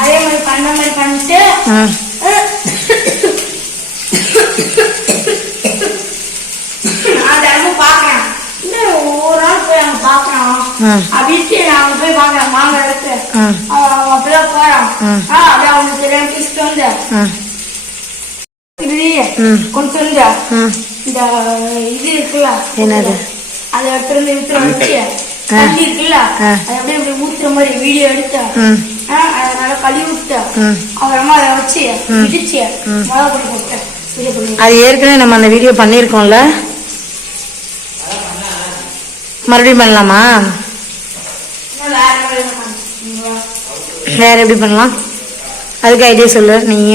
அதே மாதிரி பண்ண மாதிரி பண்ணிட்டு பாக்குறேன் ஒரு நாள் போய் அங்க பாக்குறான் அப்படின்ட்டு நான் போய் பாக்குறேன் மாங்க எடுத்து அப்படிதான் போறான் அப்படியே அவங்க தெரியாம பேசிட்டு வந்தேன் கொண்டு வந்த இந்த இது இருக்குல்ல என்னது அதை எடுத்து வந்து விட்டு வந்துச்சு தண்ணி இருக்குல்ல அது அப்படியே அப்படி ஊத்துற மாதிரி வீடியோ எடுத்தேன் அதனால கழுவி விட்டேன் அப்புறமா அதை வச்சு இடிச்சு மிளகா பொடி போட்டேன். அது ஏற்கனவே நம்ம அந்த வீடியோ பண்ணிருக்கோம்ல, மறுபடியும் பண்ணலாமா? வேற எப்படி பண்ணலாம் அதுக்கு ஐடியா சொல்லு நீங்க.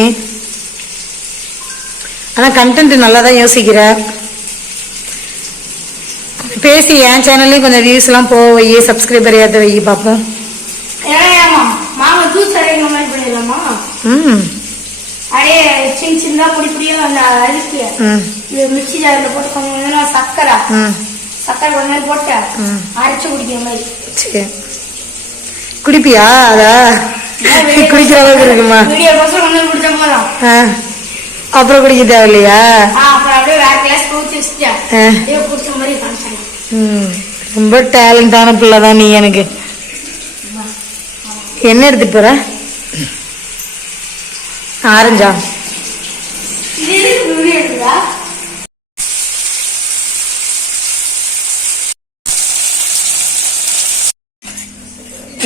ஆனா கண்டென்ட் நல்லா தான் யோசிக்கிற. பேசி என் சேனல்லையும் கொஞ்சம் வியூஸ் எல்லாம் போக வை, சப்ஸ்கிரைபர் ஏற்ற வை பார்ப்போம். மாமா ஜூஸ் அரைக்கிற மாதிரி பண்ணிடலாமா? அப்படியே சின்ன சின்னதா பொடி பொடியா அந்த அரிசி மிக்சி ஜாரில் போட்டு கொஞ்சம் சக்கரை கொஞ்ச நேரம் போட்டு அரைச்சு குடிக்கிற மாதிரி. சரி குடிப்பியா? அத குடிக்கிற அளவுக்கு இருக்குமா? வீடியோ கோசம் ஒண்ணு குடிச்ச போதும், அப்புறம் குடிக்க தேவையில்லையா? அப்புறம் அப்படியே வேற கிளாஸ் ஊற்றி வச்சுட்டேன் குடிச்ச மாதிரி காமிச்சேன். ரொம்ப டேலண்டான பிள்ளைதான் நீ. எனக்கு என்ன எடுத்துட்டு போற? ஆரஞ்சா?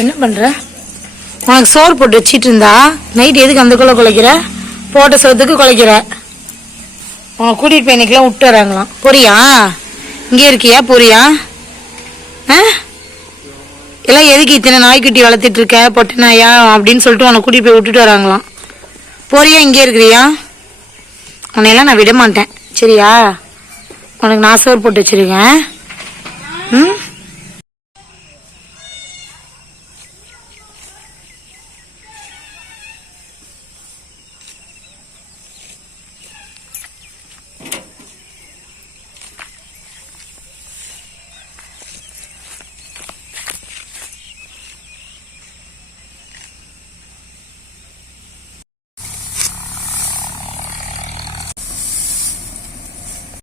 என்ன பண்ற? உனக்கு சோறு போட்டு வச்சிட்டு இருந்தா நைட் எதுக்கு அந்த குலைக்கிற? போட்ட சோத்துக்கு குலைக்கிற. உனக்கு கூட்டிட்டு போய் இன்னைக்கெல்லாம் விட்டு வராங்களாம். போறியா? இங்கே இருக்கியா? போறியா? எல்லாம் எதுக்கு இத்தனை நாய்க்குட்டி வளர்த்துட்டு இருக்க பொட்டை நாயா அப்படின்னு சொல்லிட்டு உனக்கு கூட்டிட்டு போய் விட்டுட்டு வராங்களாம். போறியா? இங்கே இருக்கிறியா? உன்னையெல்லாம் நான் விட மாட்டேன் சரியா? உனக்கு நான் சோறு போட்டு வச்சிருக்கேன்.